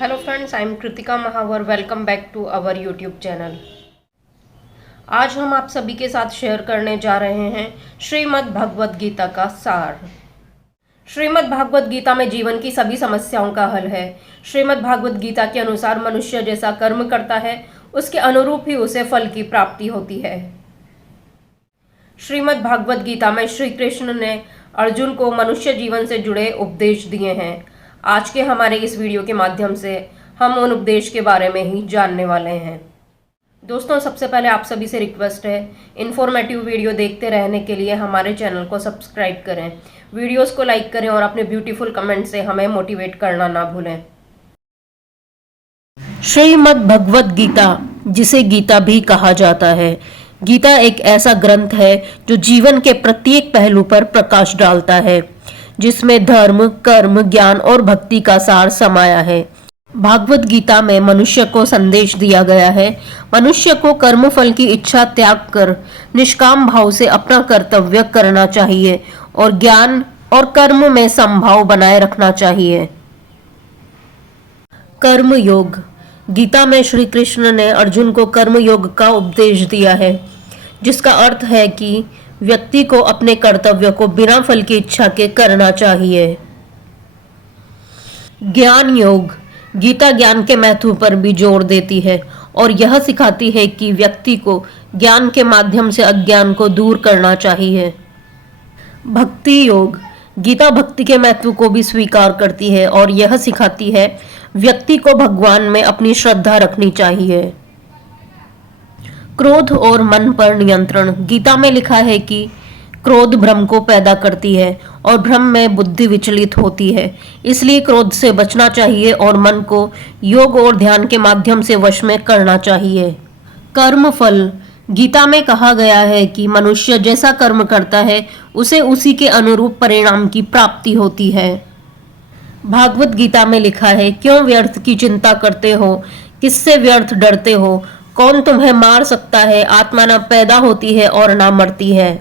Hello friends, I am Kritika Mahawar. Welcome back to our YouTube channel. आज हम आप सभी के साथ शेयर करने जा रहे हैं श्रीमद् भगवद गीता का सार। श्रीमद् भागवत गीता में जीवन की सभी समस्याओं का हल है। श्रीमद् भागवत गीता के अनुसार मनुष्य जैसा कर्म करता है उसके अनुरूप ही उसे फल की प्राप्ति होती है। श्रीमद् भागवत गीता में श्री कृष्ण ने अर्जुन को मनुष्य जीवन से जुड़े उपदेश दिए हैं। आज के हमारे इस वीडियो के माध्यम से हम उन उपदेश के बारे में ही जानने वाले हैं। दोस्तों, सबसे पहले आप सभी से रिक्वेस्ट है, इन्फॉर्मेटिव वीडियो देखते रहने के लिए हमारे चैनल को सब्सक्राइब करें, वीडियोस को लाइक करें और अपने ब्यूटीफुल कमेंट से हमें मोटिवेट करना ना भूलें। श्रीमद् भगवद गीता, जिसे गीता भी कहा जाता है। गीता एक ऐसा ग्रंथ है जो जीवन के प्रत्येक पहलू पर प्रकाश डालता है, जिसमें धर्म, कर्म, ज्ञान और भक्ति का सार समाया है। भागवत गीता में मनुष्य को संदेश दिया गया है, मनुष्य को कर्म फल की इच्छा त्याग कर निष्काम भाव से अपना कर्तव्य करना चाहिए और ज्ञान और कर्म में समभाव बनाए रखना चाहिए। कर्म योग। गीता में श्री कृष्ण ने अर्जुन को कर्म योग का उपदेश दिया है, जिसका अर्थ है कि व्यक्ति को अपने कर्तव्य को बिना फल की इच्छा के करना चाहिए। ज्ञान योग। गीता ज्ञान के महत्व पर भी जोर देती है और यह सिखाती है कि व्यक्ति को ज्ञान के माध्यम से अज्ञान को दूर करना चाहिए। भक्ति योग। गीता भक्ति के महत्व को भी स्वीकार करती है और यह सिखाती है व्यक्ति को भगवान में अपनी श्रद्धा रखनी चाहिए। क्रोध और मन पर नियंत्रण। गीता में लिखा है कि क्रोध भ्रम को पैदा करती है और भ्रम में बुद्धि विचलित होती है, इसलिए क्रोध से बचना चाहिए और मन को योग और ध्यान के माध्यम से वश में करना चाहिए। कर्म फल। गीता में कहा गया है कि मनुष्य जैसा कर्म करता है उसे उसी के अनुरूप परिणाम की प्राप्ति होती है। भागवत गीता में लिखा है, क्यों व्यर्थ की चिंता करते हो, किससे व्यर्थ डरते हो, कौन तुम्हें मार सकता है, आत्मा न पैदा होती है और न मरती है।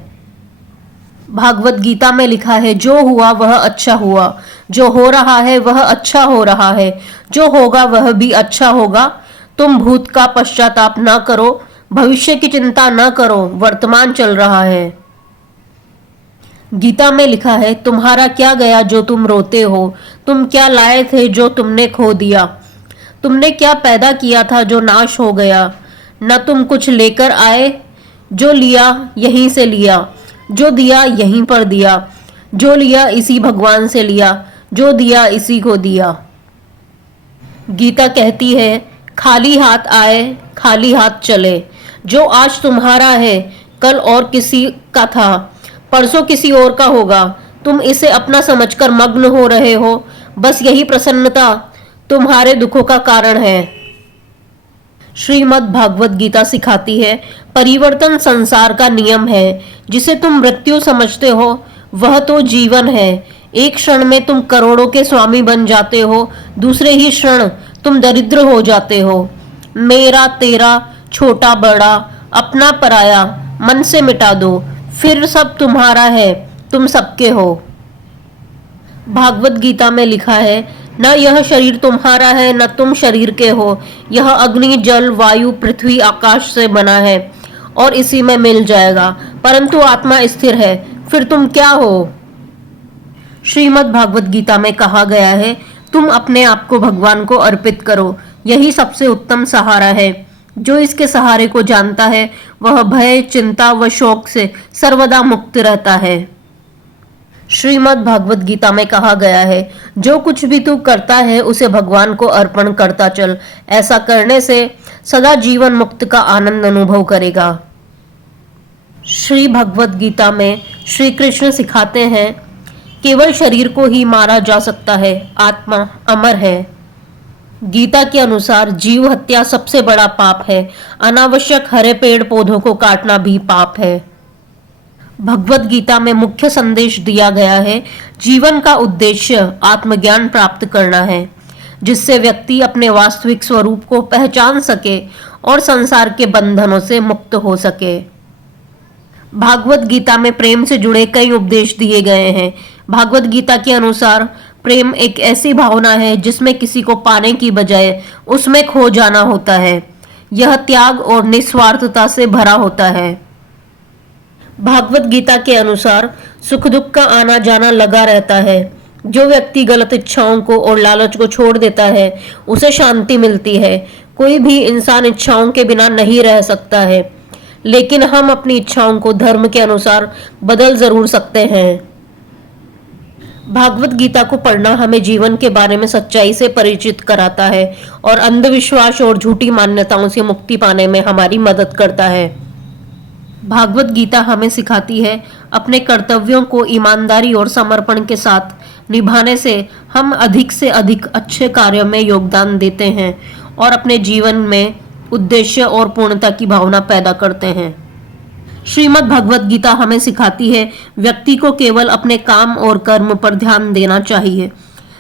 भागवत गीता में लिखा है, जो हुआ वह अच्छा हुआ, जो हो रहा है वह अच्छा हो रहा है, जो होगा वह भी अच्छा होगा। तुम भूत का पश्चाताप न करो, भविष्य की चिंता न करो, वर्तमान चल रहा है। गीता में लिखा है, तुम्हारा क्या गया जो तुम रोते हो, तुम क्या लाए थे जो तुमने खो दिया, तुमने क्या पैदा किया था जो नाश हो गया। न तुम कुछ लेकर आए, जो लिया यहीं से लिया, जो दिया यहीं पर दिया, जो लिया इसी भगवान से लिया, जो दिया इसी को दिया। गीता कहती है, खाली हाथ आए खाली हाथ चले। जो आज तुम्हारा है कल और किसी का था, परसों किसी और का होगा। तुम इसे अपना समझकर मग्न हो रहे हो, बस यही प्रसन्नता तुम्हारे दुखों का कारण है। श्रीमद् भागवत गीता सिखाती है, परिवर्तन संसार का नियम है। जिसे तुम मृत्यु समझते हो वह तो जीवन है। एक क्षण में तुम करोड़ों के स्वामी बन जाते हो, दूसरे ही क्षण तुम दरिद्र हो जाते हो। मेरा तेरा, छोटा बड़ा, अपना पराया मन से मिटा दो, फिर सब तुम्हारा है, तुम सबके हो। भागवत गीता में लिखा है, न यह शरीर तुम्हारा है न तुम शरीर के हो। यह अग्नि, जल, वायु, पृथ्वी, आकाश से बना है और इसी में मिल जाएगा, परंतु आत्मा स्थिर है। फिर तुम क्या हो? श्रीमद् भागवत गीता में कहा गया है, तुम अपने आप को भगवान को अर्पित करो, यही सबसे उत्तम सहारा है। जो इसके सहारे को जानता है वह भय, चिंता व शोक से सर्वदा मुक्त रहता है। श्रीमद् भागवत गीता में कहा गया है, जो कुछ भी तू करता है उसे भगवान को अर्पण करता चल, ऐसा करने से सदा जीवन मुक्त का आनंद अनुभव करेगा। श्री भगवत गीता में श्री कृष्ण सिखाते हैं, केवल शरीर को ही मारा जा सकता है, आत्मा अमर है। गीता के अनुसार जीव हत्या सबसे बड़ा पाप है, अनावश्यक हरे पेड़ पौधों को काटना भी पाप है। भगवत गीता में मुख्य संदेश दिया गया है, जीवन का उद्देश्य आत्मज्ञान प्राप्त करना है, जिससे व्यक्ति अपने वास्तविक स्वरूप को पहचान सके और संसार के बंधनों से मुक्त हो सके। भागवत गीता में प्रेम से जुड़े कई उपदेश दिए गए हैं। भागवत गीता के अनुसार प्रेम एक ऐसी भावना है जिसमें किसी को पाने की बजाय उसमें खो जाना होता है। यह त्याग और निस्वार्थता से भरा होता है। भागवत गीता के अनुसार सुख दुख का आना जाना लगा रहता है। जो व्यक्ति गलत इच्छाओं को और लालच को छोड़ देता है उसे शांति मिलती है। कोई भी इंसान इच्छाओं के बिना नहीं रह सकता है, लेकिन हम अपनी इच्छाओं को धर्म के अनुसार बदल जरूर सकते हैं। भागवत गीता को पढ़ना हमें जीवन के बारे में सच्चाई से परिचित कराता है और अंधविश्वास और झूठी मान्यताओं से मुक्ति पाने में हमारी मदद करता है। भागवत गीता हमें सिखाती है अपने कर्तव्यों को ईमानदारी और समर्पण के साथ निभाने से हम अधिक से अधिक अच्छे कार्यों में योगदान देते हैं और अपने जीवन में उद्देश्य और पूर्णता की भावना पैदा करते हैं। श्रीमद् भगवत गीता हमें सिखाती है व्यक्ति को केवल अपने काम और कर्म पर ध्यान देना चाहिए।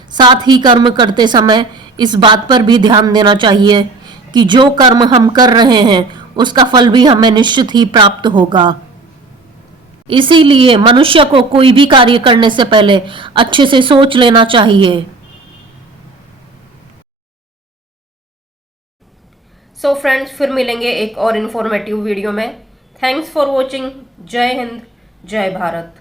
साथ ही कर्म करते समय इस बात पर भी ध्यान देना चाहिए कि जो कर्म हम कर रहे हैं उसका फल भी हमें निश्चित ही प्राप्त होगा। इसीलिए मनुष्य को कोई भी कार्य करने से पहले अच्छे से सोच लेना चाहिए। सो फ्रेंड्स, फिर मिलेंगे एक और इन्फॉर्मेटिव वीडियो में। Thanks for watching. जय हिंद, जय भारत।